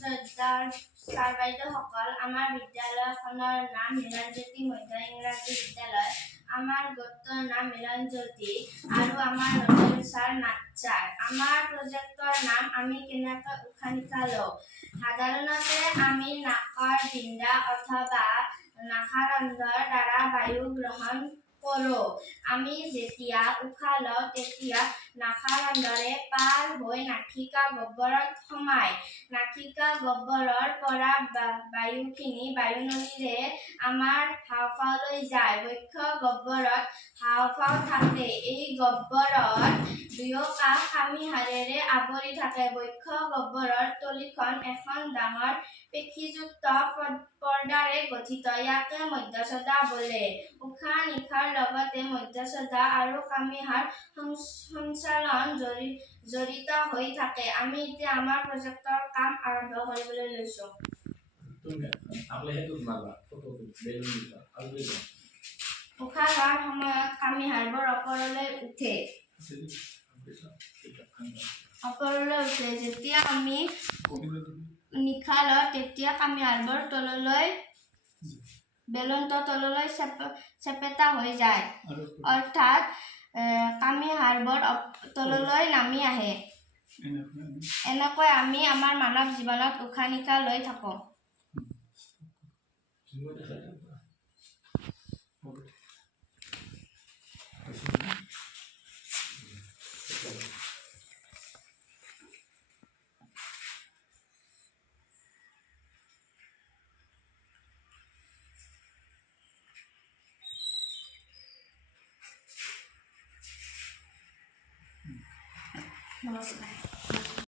শ্ৰদ্ধাৰ ছাৰ বাইদেউসকল, আমাৰ বিদ্যালয়খনৰ নাম মিলনজ্যোতি মধ্য ইংৰাজী বিদ্যালয়। আমাৰ গোটটোৰ নাম মিলনজ্যোতি আৰু আমাৰ নতুন ছাৰ নাটছাৰ। আমাৰ প্ৰজেক্টৰ নাম আমি কেনেকৈ উশাহ নিশাহ লওঁ। সাধাৰণতে আমি নাকৰ বিন্দা অথবা নাসাৰন্ধ্ৰৰ দ্বাৰা বায়ু গ্ৰহণ কৰোঁ। আমি যেতিয়া উশাহ লওঁ তেতিয়া নাসাৰন্ধ্ৰৰে পাৰ হৈ নাসিকা গহ্বৰত সোমায়। নাসিকা গহ্বৰৰ পৰা বায়ুখিনি বায়ুনলীৰে আমাৰ হাঁওফাওলৈ যায়। বক্ষ গহ্বৰত হাঁওফাও থাকে। এই গহ্বৰত দুয়োকাষ কামিহাড়েৰে আৱৰি থাকে। বক্ষ গহ্বৰৰ তলিখন এখন ডাঙৰ পেশীযুক্ত পৰ্দাৰে গঠিত। ইয়াকে মধ্যছদা বোলে। উশাহ নিশাহৰ লগতে মধ্যছদা আৰু কামিহাড় সঞ্চালন জড়িত হৈ থাকে। আমি এতিয়া আমাৰ প্ৰজেক্টৰ কাম আৰম্ভ কৰিবলৈ লৈছো। উশাহ লোৱাৰ সময়ত কামিহাড়বোৰ ওপৰলৈ উঠে। যেতিয়া আমি নিশাহ লওঁ তেতিয়া কামিহাড়বোৰ তললৈ বেলুনটো তললৈ চেপেটা হৈ যায়, অৰ্থাৎ কামিহাড়বোৰ তললৈ নামি আহে। এনেকৈ আমি আমাৰ মানৱ জীৱনত উশাহ নিশাহ লৈ থাকোঁ। নমস্কাৰ।